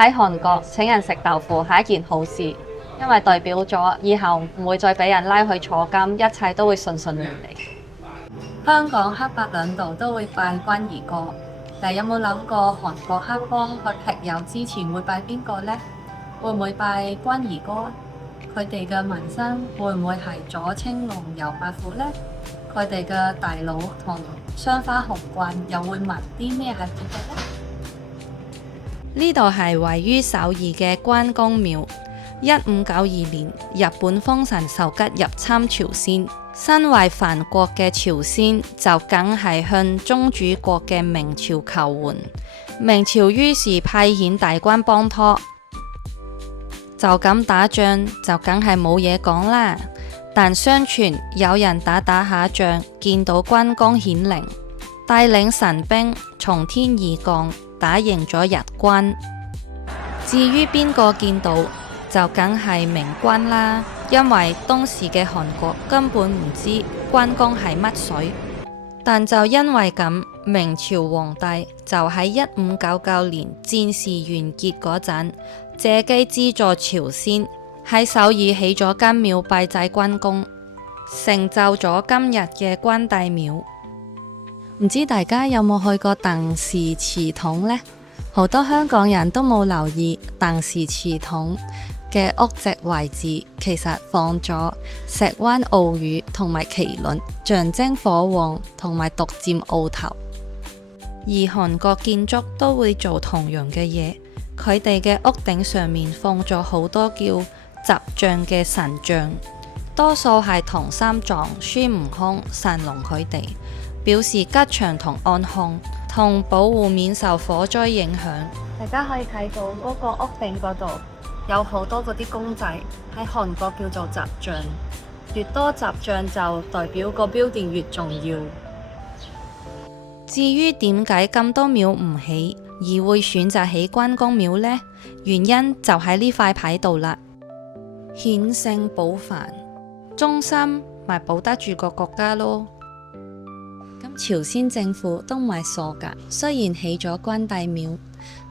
喺韓國請人食豆腐係一件好事，因為代表咗以後唔會再俾人拉去坐監，一切都會順順利利。香港黑白兩道都會拜關二哥，但有冇諗過韓國黑幫去劈友之前會拜邊個呢？會唔會拜關二哥？佢哋嘅紋身會唔會係左青龍右白虎呢？佢哋嘅大佬同雙花紅棍又會紋啲咩喺邊度呢？呢度係位於首爾嘅關公廟。1592年，日本豐臣秀吉入侵朝鮮，身為藩國嘅朝鮮就梗係向宗主國嘅明朝求援。明朝於是派遣大軍幫拖，就咁打仗就梗係冇嘢講啦。但相傳有人打下仗，見到關公顯靈，帶領神兵從天而降，打贏咗日軍。至於邊個見到，就梗係明軍啦，因為當時嘅韓國根本唔知關公係乜水。但就因為咁，明朝皇帝就喺1599年戰事完結嗰陣，借機資助朝鮮喺首爾起咗間廟拜祭關公，成就咗今日嘅關帝廟。唔知大家有冇去過鄧氏祠堂呢？好多香港人都冇留意鄧氏祠堂嘅屋脊位置，其實放咗石灣鰲魚同埋麒麟，象徵火旺同埋獨佔鰲頭。而韓國建築都會做同樣嘅嘢，佢哋嘅屋頂上面放咗好多叫習像嘅神像，多數係唐三藏、孫悟空、神龍佢哋，表示吉祥同安康，同保護免受火災影響。大家可以睇到嗰個屋頂嗰度有好多嗰啲公仔，喺韓國叫做習像，越多習像就代表個 building 越重要。至於點解咁多廟唔起，而會選擇起關公廟呢？原因就喺呢塊牌度啦。顯聖保梵，忠心咪保得住個國家咯。咁朝鮮政府都唔係傻㗎，雖然起咗關帝廟，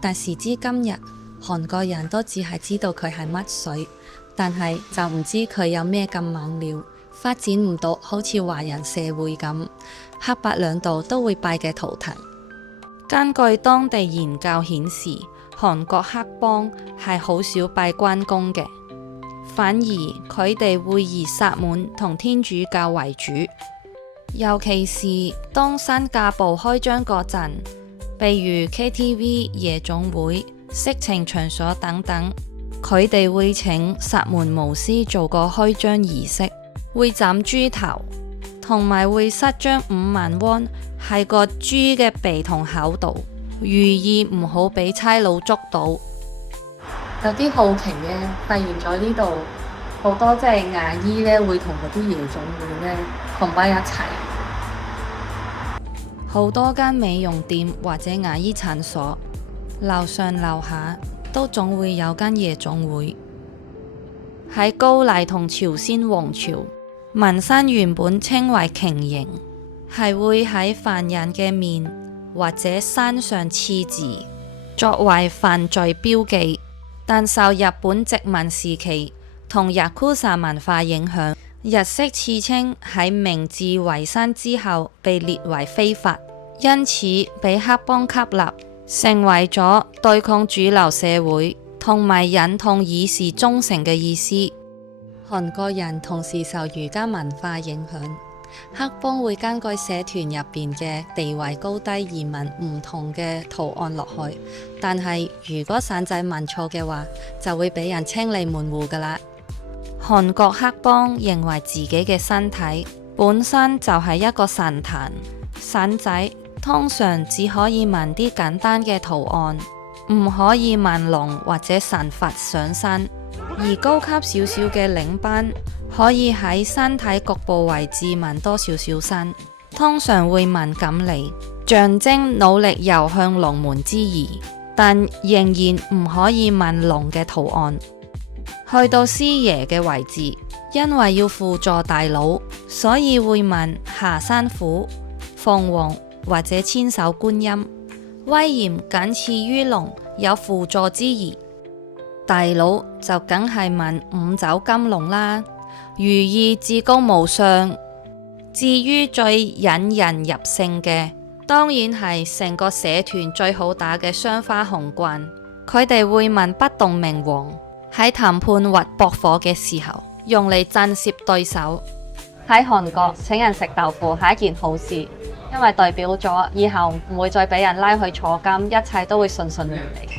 但時至今日，韓國人都只係知道佢係乜水，但係就唔知佢有咩咁猛料，發展唔到好似華人社會咁黑白兩道都會拜嘅圖騰。根據當地研究顯示，韓國黑幫係好少拜關公嘅，反而佢哋會以薩滿同天主教為主。尤其是當新架步開張嗰陣，譬如 KTV、夜總會、色情場所等等，佢哋會請薩滿巫師做個開張儀式，會斬豬頭，同埋會塞張5萬won喺個豬嘅鼻同口度，寓意唔好俾差佬捉到。有啲好奇嘅，發現咗呢度好多即係牙醫咧，會同嗰啲夜總會咧同埋一齊。好多間美容店或者牙醫診所，樓上樓下都總會有間夜總會。喺高麗同朝鮮王朝，紋身原本稱為瓊形，係會喺犯人嘅面或者身上刺字，作為犯罪標記。但受日本殖民時期同ヤクザ文化影響，日式刺青喺明治維新之後被列為非法，因此被黑幫吸納，成為咗對抗主流社會同埋忍痛以示忠誠嘅意思。韓國人同時受儒家文化影響，黑幫會根據社團入邊嘅地位高低而紋唔同嘅圖案落去，但係如果散仔紋錯嘅話，就會俾人清理門戶噶啦。韓國黑幫認為自己嘅身體本身就係一個神壇，散仔通常只可以紋啲簡單嘅圖案，唔可以紋龍或者神佛上身。而高級少少嘅領班可以喺身體局部位置紋多少少身，通常會紋錦鯉，象徵努力游向龍門之意，但仍然唔可以紋龍嘅圖案。去到師爺嘅位置，因為要輔助大佬，所以會紋下山虎、鳳凰或者千手觀音，威嚴僅次於龍，有輔助之誼。大佬就梗係問五爪金龍啦，寓意至高無上。至於最引人入勝嘅，當然係成個社團最好打嘅雙花紅棍。佢哋會問不動明王喺談判或駁火嘅時候，用嚟震懾對手。喺韓國請人食豆腐係一件好事，因為代表咗以後唔會再俾人拉去坐監，一切都會順順利利。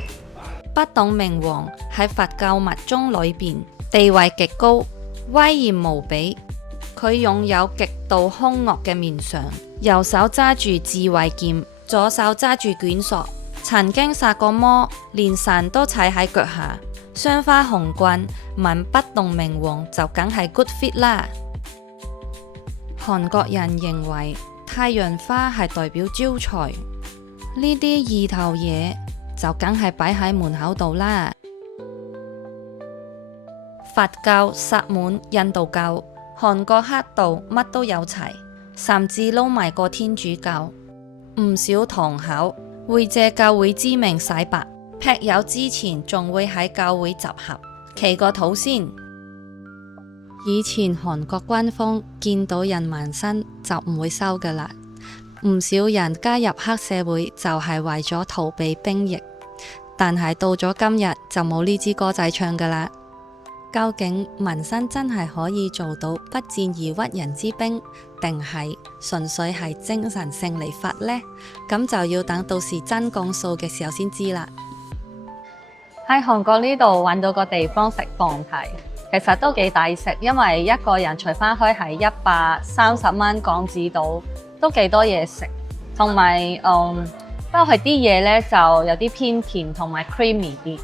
不動明王喺佛教密宗裏邊地位極高，威嚴無比。佢擁有極度兇惡嘅面相，右手揸住智慧劍，左手揸住卷索，曾經殺過魔，連神都踩喺腳下。雙花紅棍問不動明王就梗係 good fit 啦。韓國人認為太陽花係代表招財，呢啲意頭嘢就梗係擺喺門口度啦。佛教、薩滿、印度教、韓國黑道乜都有齊，甚至撈埋個天主教。唔少堂口會借教會之名洗白，劈友之前仲會喺教會集合，祈個禱先。以前韓國軍方見到人紋身就唔會收噶啦，唔少人加入黑社會就係為咗逃避兵役，但係到咗今日就冇呢支歌仔唱噶啦。究竟紋身真係可以做到不戰而屈人之兵，定係純粹係精神勝利法呢？咁就要等到時真講數嘅時候先知啦。喺韓國呢度揾到個地方食放題，其實都幾抵食，因為一個人除翻開係130蚊港紙到，都幾多嘢食。同埋不過佢啲嘢呢就有啲偏甜同埋 creamy 啲。